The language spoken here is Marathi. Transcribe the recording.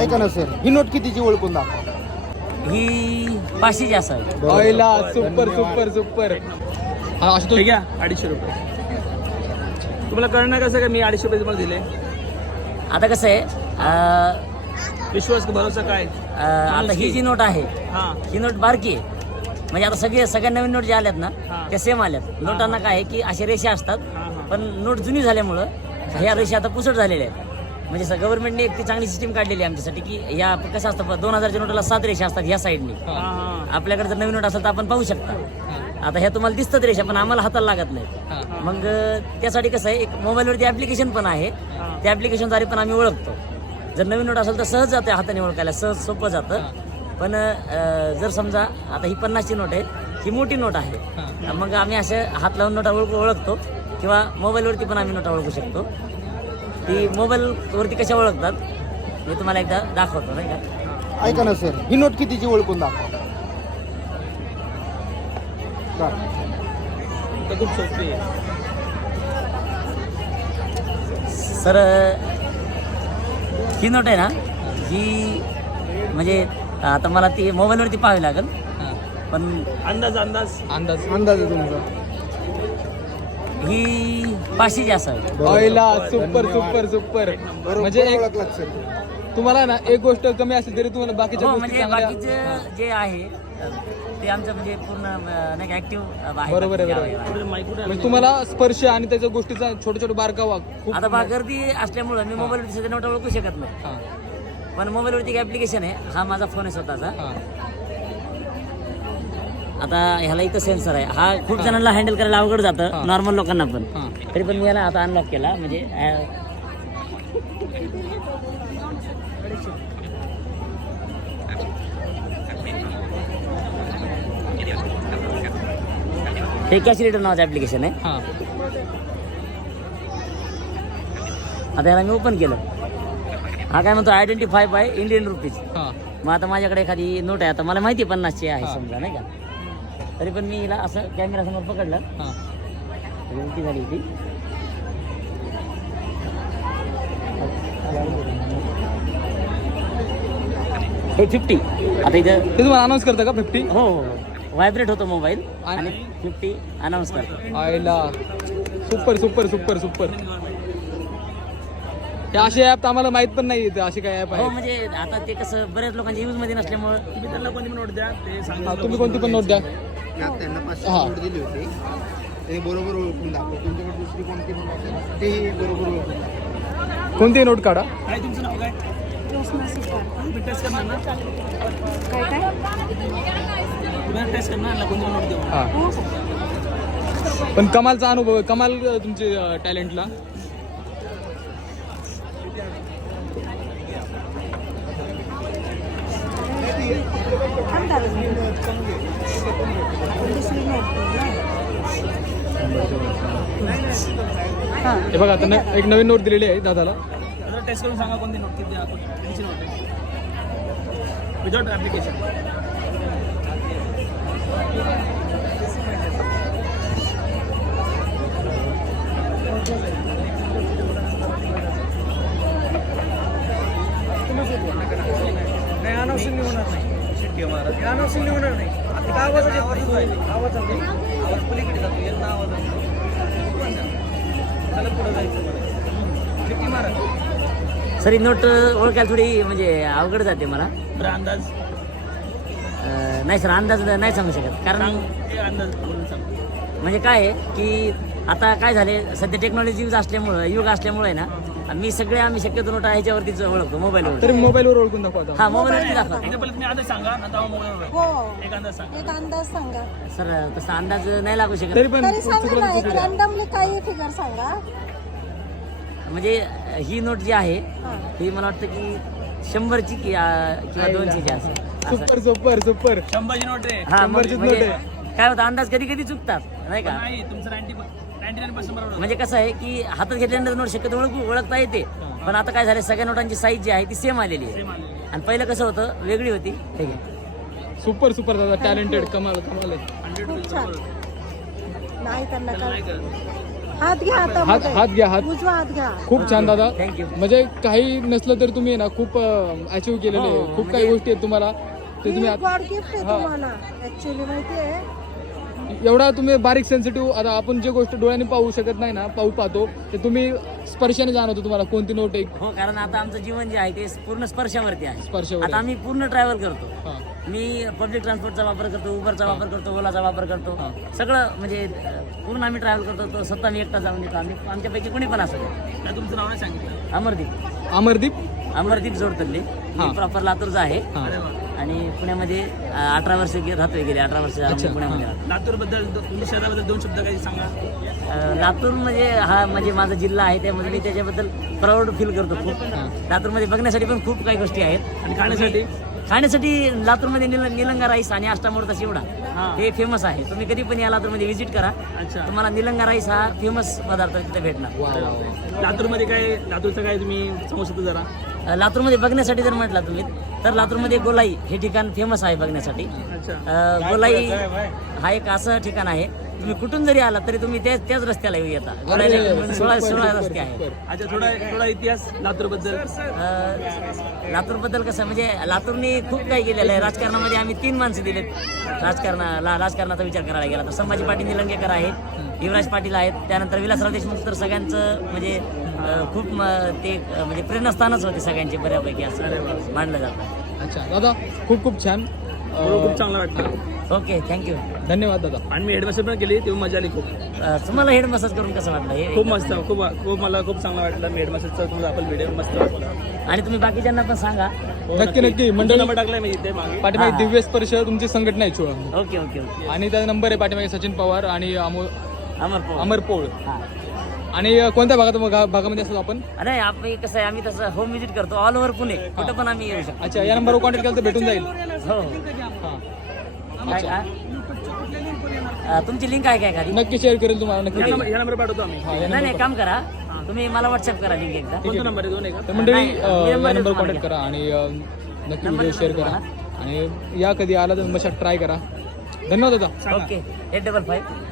ऐका ना सर ही नोट कितीची ओळखून दाखवा. ही पाचशेची असावी. सुपर सुपर सुपर हा असं तो ठीक आहे. अडीचशे रुपये. तुम्हाला कळणार कसं का? मी अडीचशे रुपये तुम्हाला दिले. आता कसं आहे अं, विश्वास भरोसा काय? अं, आता ही जी नोट आहे हा. ही नोट बारकी आहे. म्हणजे आता सगळे सगळ्या नवीन नोट ज्या आल्यात ना हा. त्या सेम आल्यात. नोटांना काय आहे की अशा रेषा असतात हा, हा. पण नोट जुनी झाल्यामुळं ह्या रेषा आता पुसट झालेल्या आहेत. म्हणजे गव्हर्नमेंटने एक ती चांगली सिस्टीम काढलेली आहे आमच्यासाठी की या कसं असतं दोन हजारच्या नोटाला सात रेषा असतात ह्या साईडने आपल्याकडे जर नवीन नोट असेल तर आपण पाहू शकता. आता ह्या तुम्हाला दिसतात रेषा पण आम्हाला हाताला लागत नाही मग अं, त्यासाठी कसं आहे एक मोबाईलवरती ऍप्लिकेशन पण आहे. त्या ऍप्लिकेशनद्वारे पण आम्ही ओळखतो. जर नवीन नोट असेल तर सहज जाते हाताने ओळखायला सहज सोपं जातं. पण अं, जर समजा आता ही पन्नासची नोट आहे ही मोठी नोट आहे. मग आम्ही असे हात लावून नोटा ओळख ओळखतो किंवा मोबाईलवरती पण आम्ही नोटा ओळखू शकतो. ती मोबाईलवरती कशा ओळखतात? मी तुम्हाला एकदा दाखवतो नाही का? ऐका ना सर ही नोट कितीची ओळखून दाखवा? बरं. तर खूप सोपी आहे. सर ही नोट आहे ना ही म्हणजे आता मला ती मोबाईलवरती पाहावी लागेल. पण अंदाज अंदाज अंदाज. अंदाज आहे तुमचा. ही पाचशेची असावी ऑयला सुपर सुपर सुपर म्हणजे एक तुम्हाला ना एक गोष्ट कमी असेल तरी तुम्हाला बाकीच्या हो गोष्टी म्हणजे चांगल्या बाकीचं जे आहे ते आमचं म्हणजे पूर्ण अं, नाही ऍक्टिव्ह बरोबर आहे, बरोबर. आहे. म्हणजे तुम्हाला स्पर्श आणि त्याच्या गोष्टीचा छोटे छोटे बारकावा खूप आता बा गर्दी असल्यामुळं मी मोबाईलवरती सध्या नोटा ओळखू शकत नाही हा, पण मोबाईलवरती एक ऍप्लिकेशन आहे हा माझा फोन आहे स्वतःचा हा. आता ह्याला इथं सेन्सर आहे हा खूप जणांना हँडल करायला अवघड जातं नॉर्मल लोकांना पण. तरी पण मी याला आता अनलॉक केला म्हणजे हे कॅश रिटर्न नावाचं ऍप्लिकेशन आहे. आता याला मी ओपन केलं हा काय म्हणतो आयडेंटिफाय बाय इंडियन रुपीज. मग आता माझ्याकडे एखादी नोट आहे आता मला माहिती आहे पन्नासची आहे. समजा नाही का तरी पण मी हिला असं कॅमेरा समोर पकडलं. हा. उलटी झाली होती. हे फिफ्टी आता इथं ते तुम्हाला अनाऊन्स करता का फिफ्टी हो हो व्हायब्रेट होतो मोबाईल आणि फिफ्टी अनाऊन्स करतो. आयला सुपर सुपर सुपर सुपर हे असे ऍप आम्हाला माहीत पण नाही येते असे काय ऍप हो आहे म्हणजे आता ते कसं बऱ्याच लोकांच्या यूजमध्ये नसल्यामुळं. तुम्ही त्यांना कोणती पण नोट द्या ते हा, सांगितलं तुम्ही कोणती पण नोट द्या. त्यांना पाचशे हा. नोट दिली होती. ते बरोबर ओळखून दाखव. तुमच्याकडे दुसरी कोणती नोट असेल तेही बरोबर ओळखून कोणती नोट काढा. काय तुमचं नाव काय? तुम्ही टेस्ट करणार ना? काय काय तुम्ही टेस्ट करणार ना कोणती नोट देऊ? हा. पण कमालचा अनुभव आहे. कमाल अं, तुमचे टॅलेंटला हे बघा आता एक नवीन नोट दिलेली आहे दादाला. टेस्ट करून सांगा कोणती नोट किती कितीची नोट आहे? Without application you. अनावसिंग होणार नाही. शिट्टी अनावसिंग होणार नाही. आता काय आवाज आवाज आवाज पलीकडे जातो. यांना आवाज चला पुढे जायचं मला शिट्टी सर ही नोट ओळखायला थोडी म्हणजे अवघड जाते मला. अंदाज. नाही सर अंदाज नाही सांगू शकत. कारण ते अंदाज बोलून सांग. म्हणजे काय आहे की आता काय झाले सध्या टेक्नॉलॉजी यूज असल्यामुळं युग असल्यामुळे ना मी सगळे आम्ही शक्यतो नोटा ह्याच्यावरतीच ओळखतो मोबाईलवर तरी मोबाईलवर ओळखून दाखवा आता. हा मोबाईलवरती दाखवतो एकदा पहिले तुम्ही सांगा नंतर हो. एक अंदाज सांगा. एक अंदाज सांगा. सर तसा अंदाज नाही लागू शकत. तरी पण तरी सांगा ना एक रँडमली काही फिगर सांगा. म्हणजे ही नोट जी आहे हां. ही मला वाटतं की शंभरची की अं, किंवा दोनशेची असेल. असं. Super super super. शंभरची नोट आहे हा मग शंभरचीच म्हणजे नोट काय होतं अंदाज कधी कधी चुकतात नाही का? नाही तुमचं नाईन्टी म्हणजे कसं आहे की हातात घेतल्यानंतर नोट शक्यतो ओळख ओळखता येते. पण आता काय झालं सगळ्या नोटांची साईज जी आहे ती सेम आलेली आहे. आणि पहिलं कसं होतं वेगळी होती. ठीक आहे. सुपर सुपर दादा टॅलेंटेड कमाल कमाल आहे. खूप छान नाही त्यांना काय हात घ्या हात हात घ्या हात. उजवा हात घ्या. खूप छान दादा. थँक्यू म्हणजे काही नसलं तर तुम्ही ना खूप अचीव केलेले आहे. हो, खूप काही म्हणजे- गोष्टी आहेत तुम्हाला. ते तुम्ही आत- गॉड गिफ्ट आहे हा. तुम्हाला. ऍक्च्युली माहिती आहे एवढा तुम्ही बारीक सेन्सिटिव्ह आता आपण जे गोष्ट डोळ्याने पाहू शकत नाही ना पाहू पाहतो ते तुम्ही स्पर्शाने जाणवतो तुम्हाला कोणती नोट आहे हो कारण आता आमचं जीवन जे आहे ते पूर्ण स्पर्शावरती आहे. स्पर्शावर आता आम्ही पूर्ण ट्रॅव्हल करतो. हा. मी पब्लिक ट्रान्सपोर्टचा वापर करतो उबरचा वापर करतो ओलाचा वापर करतो. सगळं म्हणजे पूर्ण आम्ही ट्रॅव्हल करतो तो स्वतः मी एकटा जाऊन येतो. आम्ही आमच्यापैकी कोणी पण असतो तुमचं नाव नाही सांगितलं? अमरदीप. अमरदीप? अमरदीप जोडतल्ले. हा. मी प्रॉपर लातूरचा आहे. आणि पुण्यामध्ये अठरा वर्ष गे- राहतोय गेले अठरा वर्ष झाली पुण्यामध्ये राहतो. लातूरबद्दल तुमच्या शहराबद्दल दोन शब्द काही सांगा. लातूर म्हणजे हा म्हणजे माझा जिल्हा आहे त्यामध्ये मी त्याच्याबद्दल प्राऊड फील करतो खूप. लातूरमध्ये बघण्यासाठी पण खूप काही गोष्टी आहेत. आणि खाण्यासाठी? खाण्यासाठी लातूरमध्ये निल निलंगा राईस आणि अष्टामोर्ता चिवडा. हे. फेमस आहे. तुम्ही कधी पण या लातूरमध्ये व्हिजिट करा. अच्छा. तुम्हाला निलंगा राईस हा फेमस पदार्थ तिथे भेटणार. लातूरमध्ये काय लातूरचं काय तुम्ही सांगू शकता जरा? अं, लातूरमध्ये बघण्यासाठी जर म्हटलं तुम्ही तर लातूरमध्ये गोलाई हे ठिकाण फेमस आहे बघण्यासाठी. अं, गोलाई हा एक असं ठिकाण आहे तुम्ही कुठून जरी आला तरी तुम्ही त्याच त्याच रस्त्याला येऊ येता. गोलाईला सोळा सोळा रस्ते आहेत. अच्छा थोडा थोडा इतिहास लातूरबद्दल लातूरबद्दल कसं म्हणजे लातूरने खूप काही केलेलं आहे. राजकारणामध्ये आम्ही तीन माणसं दिलेत. राजकारणा राजकारणाचा विचार करायला गेला तर संभाजी पाटील निलंगेकर आहेत. युवराज पाटील आहेत. त्यानंतर विलासराव देशमुख तर सगळ्यांचं म्हणजे अं, खूप म- ते अं, म्हणजे प्रेरणास्थानच होते सगळ्यांचे बऱ्यापैकी असं मानलं जातं. अच्छा दादा खूप खूप छान. खूप चांगलं वाटतं. ओके थँक्यू धन्यवाद दादा. आणि मी हेडमास्टर पण केली तेव्हा मजा आली खूप. तुम्हाला हेड मसाज करून कसं वाटलं? हे खूप मस्त खूप खूप मला खूप चांगलं वाटलं. मी हेडमास्टरचा तुमचा आपण व्हिडिओ मस्त वाटला. आणि तुम्ही बाकीच्यांना पण सांगा. नक्की नक्की. तुमचा मंडळी नंबर टाकलाय मी इथे मागे. पाठीमागे हा. दिव्य स्पर्श तुमची संघटना आहे ओके ओके ओके. आणि त्याचा नंबर आहे पाठीमागे सचिन पवार आणि अमो अमर पोळ. अमर पोळ. हा. आणि कोणत्या भागात भागा- भागामध्ये असतो आपण? नाही आपण कसं आहे आम्ही तसं होम विजिट करतो ऑल ओव्हर पुणे. कुठं पण आम्ही येऊ शकतो. अच्छा या नंबरवर कॉन्टॅक्ट केला तर भेटून जाईल. हो. हां. काय काय? अं, तुमची लिंक आहे काय एखादी नक्की शेअर करेल तुम्हाला नक्की या नंबर या नंबर पाठवतो आम्ही. हा, या नाही नाही काम करा. तुम्ही मला व्हॉट्सअप करा लिंक एकदा. कोणता नंबर आहे? दोन आहे का तर मंडळी नाही, अं, या नंबर कॉन्टॅक्ट. करा आणि अं, नक्की व्हिडिओ शेअर. करा. आणि या कधी आला तर मशात ट्राय करा. धन्यवाद दादा. Okay eight double five